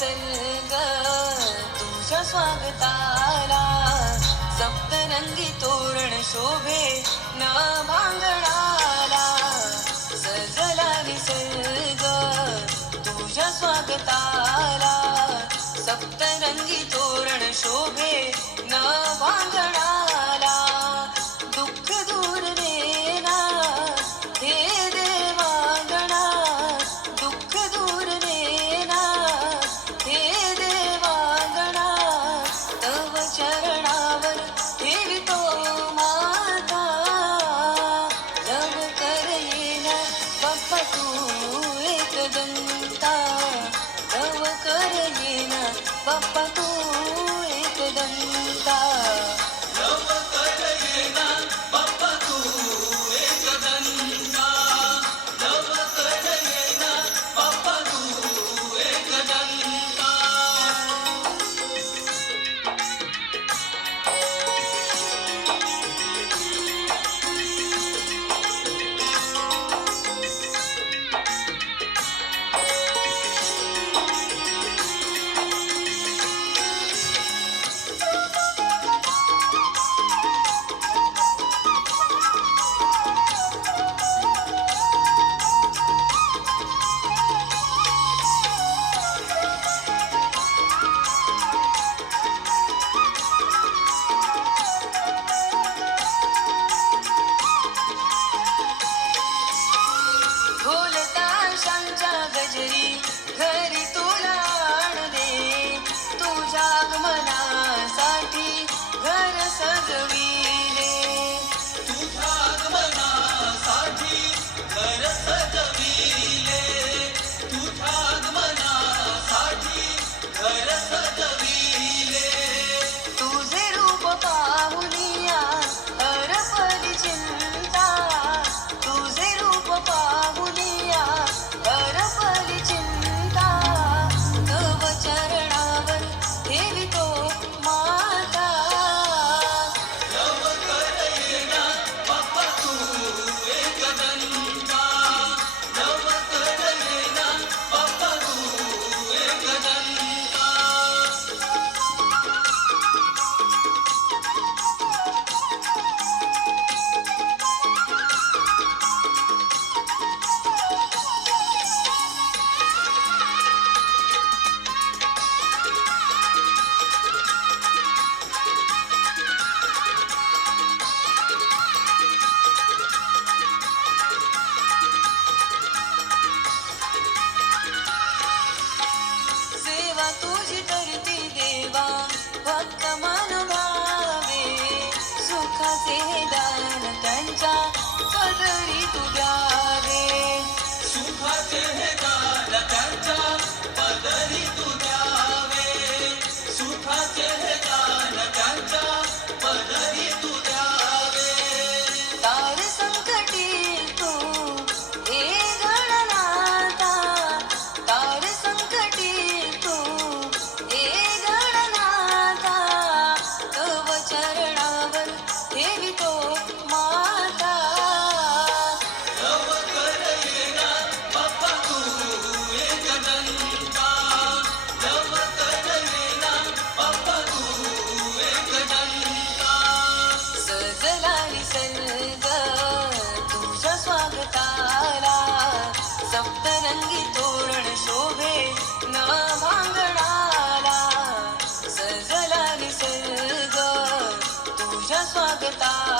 निसर्ग तुझ्या स्वागताला, सप्तरंगी तोरण शोभे न भांगणाला. सजला निसर्ग तुझ्या स्वागताला, सप्तरंगी तोरण शोभे न भांगणाला. दुःख दूर नेना हे देवागणा, दुःख दूर नेना हे देवागणा. तव चरणावर ठेवितो माथा, तव कर येना बाप्पा तू एकदंता, तव कर येना बाप्पा तू एकदंता. ढोलताशांच्या गजरी घरी तुला आण दे, तुझ्या आगमनासाठी घर सजविले, तुझ्या आगमनासाठी घर सजविले, तुझ्या आगमनासाठी घर सजविले. तुझे रूप पाहुनिया हरपली चिंता, तुझे रूप पाहुनिया हरपली चिंता. तव चरणावर ठेवितो माता, तव कर येना बाप्पा तू एकदंता, तव कर येना बाप्पा तू एकदंता. सेवा तुझी करती देवा भक्त मन भावे, सुखाचे हे दान त्यांच्या पदरी तू द्यावे. सुखाचे हे दान त्यांच्या पदरी तू द्यावे, सुखाचे हे दान त्यांच्या पदरी तू द्यावे. तार संकटी तू हे गणनाथा, तार संकटी तू हे गणनाथा. तव चरणावर ठेवितो माता, तव कर येना बाप्पा तू एकदंता, तव कर येना बाप्पा तू एकदंता. सजला निसर्ग तुझ्या स्वागताला, सप्तरंगी तोरण शोभे न भांगणाला. सजला निसर्ग तुझ्या स्वागताला,